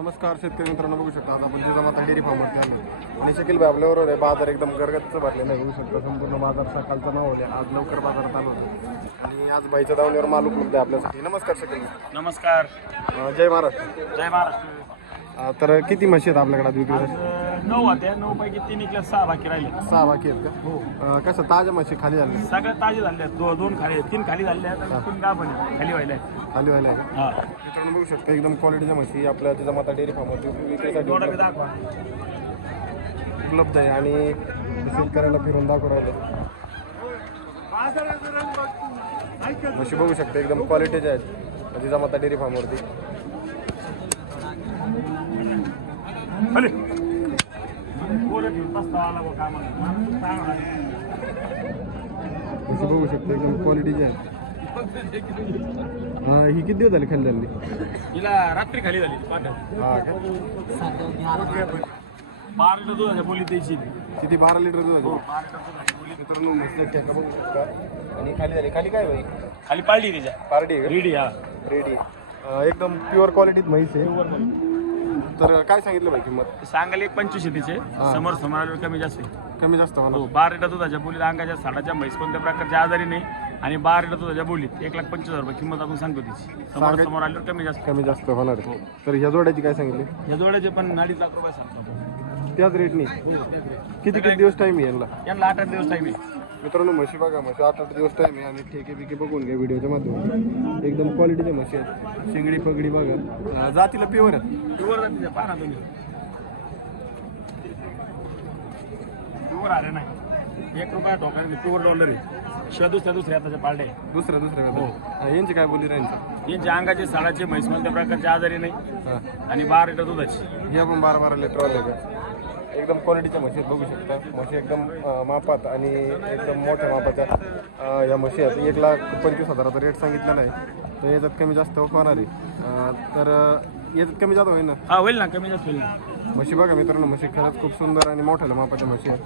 नमस्कार शेतकरी मित्रांनो बघू शकता आज आपण जिजामाता डेअरी फार्मवरती आलो आणि शकील भाई आपल्याबरोबर आहे बाजार एकदम गरगच्च भरलेला आहे बघू शकता. संपूर्ण बाजार सकाळचा मावले आज लवकर बाजारात आलो होतो. आणि आज बाईच्या दावणीवर माल उपलब्ध आहे आपल्यासाठी. नमस्कार शकील. नमस्कार. जय महाराष्ट्र जय महाराष्ट्र अं, तर किती म्हशी आहेत आपल्याकडे आज विक्रीसाठी नऊ होत्या नऊ पैकी तीन इकल्या सहा बाकी राहिले. सहा बाकी आहेत का? हो. अं, कसं ताज्या म्हशी खाली झाल्या सगळ्यात ताजे झाले आहेत. दो, दोन खाली. तीन खाली झाले आहेत आणि तीन. खाली व्हायला आहेत. खाली व्हायला आहे का? हा. मित्रांनो बघू शकता एकदम क्वालिटीच्या म्हशी आपल्या डेअरी फार्मवरती विक्रीसाठी थोडं बी उपलब्ध दाखवा. उपलब्ध आहे आणि शेतकऱ्याला फिरून दाखवू राहिले. म्हशी बघू शकता एकदम क्वालिटीच्या आहेत. जिजामाता डेअरी फार्मवरती खाली. आला बघ शकता एकदम क्वालिटीच्या आहेत हा ही किती दिवस झाली खाली झाली हिला रात्री खाली झाली. हा का? बारा लिटर दुधाच्या बोली द्यायची किती? बारा लिटर दूध हो झाली बारा लिटर दुधाची बोली. मित्रांनो ठेका बघू शकता. आणि खाली झाली. खाली काय भाई? खाली पाळली तिच्या पार्टी आहे रेडी हा. का रेडी एकदम प्युअर क्वालिटीत म्हैस आहे. तर काय सांगितलं भाई किंमत? सांगायला एक पंचवीस तिचे. समोर समोर कमी जास्त आहे. कमी जास्त हो म्हणा बारा लिटर दुधाच्या बोलीत अंगाच्या साडाच्या म्हैस कोणत्या प्रकारच्या आजारी नाही आणि बारा लिटर दुधाच्या बोलीत एक लाख पंचवीस हजार रुपये किंमत आपण सांगतो तिची. समोर सांगाय- समोर आल्यावर कमी जास्त. कमी जास्त होणार आहे. तर ह्या जोड्याची काय सांगितली? या जोड्याचे पण अडीच लाख रुपये सांगतो आपण. त्याच रेटनी हो. किती किती दिवस टाइम आहे यांना? यांना आठ आठ दिवस टाईम आहे. मित्रांनो म्हशी बघा म्हशी आठ आठ दिवस टाइम आहे आणि ठेके बिके बघून घ्या व्हिडिओच्या माध्यमातून. एकदम क्वालिटीच्या म्हशी आहेत. शिंगडी पगडी बघा. जातीला प्युअर आहेत. प्युअर जातीच्या पाहा तुम्ही प्युअर आले नाही. एक रुपया ठोकाने प्युअर डॉलर आहे. दुसऱ्या दुसऱ्या पार्ट्या आहे दुसऱ्या दुसऱ्या हो. यांची काय बोली राहील? यांच्या अंगाचे साडाचे म्हैस कोणत्या प्रकारचे आजारी नाही. हां. आणि बारा लिटर दुधाची. या पण बारा बारा लिटर वाले का एकदम क्वालिटीच्या म्हशी बघू शकता. म्हशी एकदम मापात आणि एकदम मोठ्या मापाच्या या म्हशी आहेत. एक लाख पंचवीस हजाराचा रेट सांगितलेला आहे. तर याच्यात कमी जास्त होणार आहे तर याच्यात कमी जास्त होईल ना? हा होईल ना. कमी जास्त होईल ना. म्हशी बघा मित्रांनो म्हशी खरंच खूप सुंदर आणि मोठ्या मापाच्या म्हशी आहेत.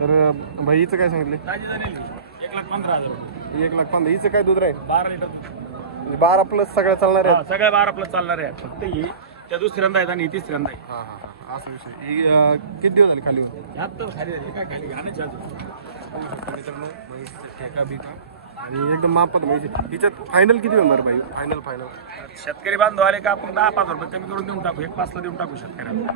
तर भाई हिचं काय सांगितले एक लाख पंधरा हजार. एक लाख पंधरा. हिचं काय दूध राहील? बारा लिटर. म्हणजे बारा प्लस सगळ्या चालणार आहे हा, सगळ्या बारा प्लस चालणार आहे फक्त ही त्या दुसऱ्यांदा आहेत आणि ही तिसऱ्यांदा आहे हां हां हां. असा विषय. ही, अं, किती दिवस झाले खाली होऊन? तर खाली झाली. काय खाली घाण्याची अजून मित्रांनो म्हैसचं ठेका बिका आणि एकदम मापात आहे. हिच्यात फायनल किती होणार भाई? फायनल फायनल शेतकरी बांधव आले का आपण दहा पाच रुपये कमी करून देऊन टाकू. एक पाचला देऊन टाकू शेतकऱ्याला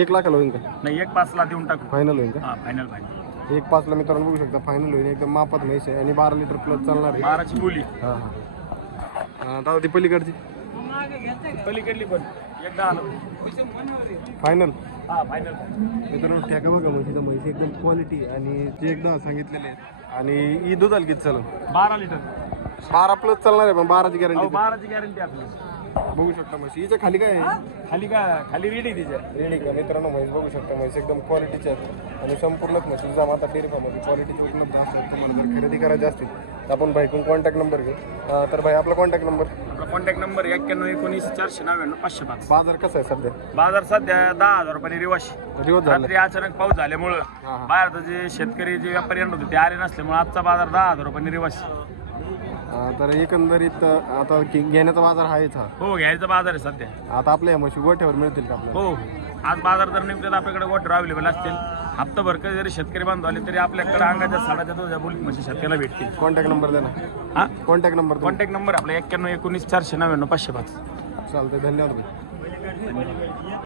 एक लाखाला होईल का? नाही एक पाचला देऊन टाकू. फायनल होईल हा फायनल फायनल का एक पाचला मित्रांनो बघू शकता फायनल होईल एकदम मापात म्हैस आहे. आणि बारा लिटर प्लस चालणार आहे. बाराची बोली. हां हां. दादा ती पलीकडची. पलीकडली पण. एकदा आलं. फायनल हा फायनल मित्रांनो ठेका बघा म्हशीचं म्हशी एकदम क्वालिटी आणि जे एकदा सांगितलेले आणि ही दूध आली किती चालेल? बारा लिटर. बारा प्लस चालणार आहे पण बाराची गॅरंटी बाराची गॅरंटी आपली. बघू शकता म्हशी हिच्या खाली काय आहे? खाली का? खाली रेडी तिच्या. रेडी का? मित्रांनो म्हैस बघू शकता म्हैस एकदम क्वालिटीच्या आहेत. आणि संपूर्णच म्हशी जमा आता डेअरी फार्ममध्ये क्वालिटीचे उपलब्ध असतात. तुम्हाला जर खरेदी करायची असतील आपण भाईकडून कॉन्टॅक्ट नंबर घेऊ? अं, तर भाई आपला कॉन्टॅक्ट नंबर आपला कॉन्टॅक्ट नंबर एक्क्याण्णव एकोणीस चारशे नव्याण्णव पाचशे पाच. बाजार कसा आहे सध्या? बाजार सध्या दहा हजार रुपये रिवाशी. दिवस झाले. रात्री अचानक पाऊस झाल्यामुळं हा, हा. जे शेतकरी जे व्यापारी आणत होते ते आले नसल्यामुळे आजचा बाजार दहा हजार रुपये रिवाशी. अं, तर एकंदरीत अं, आता कि- घेण्याचा बाजार आहेच हा हो घ्यायचा बाजार आहे सध्या. आता आपल्या या म्हशी गोठ्यावर मिळतील का आपल्याला? हो आज बाजार जर निघले तर आपल्याकडे वॉटर अवेलेबल असतील. हप्ताभर कधी जरी शेतकरी बांधव आले तरी आपल्याकडे अंगाच्या साडाच्या दोझ्या बोलीत म्हशी शेतकऱ्याला भेटतील. कॉन्टॅक्ट नंबर द्या ना. हा? कॉन्टॅक्ट नंबर कॉन्टॅक्ट नंबर आपला एक्क्याण्णव एकोणीस चारशे नव्याण्णव पाचशे पाच. चालतंय धन्यवाद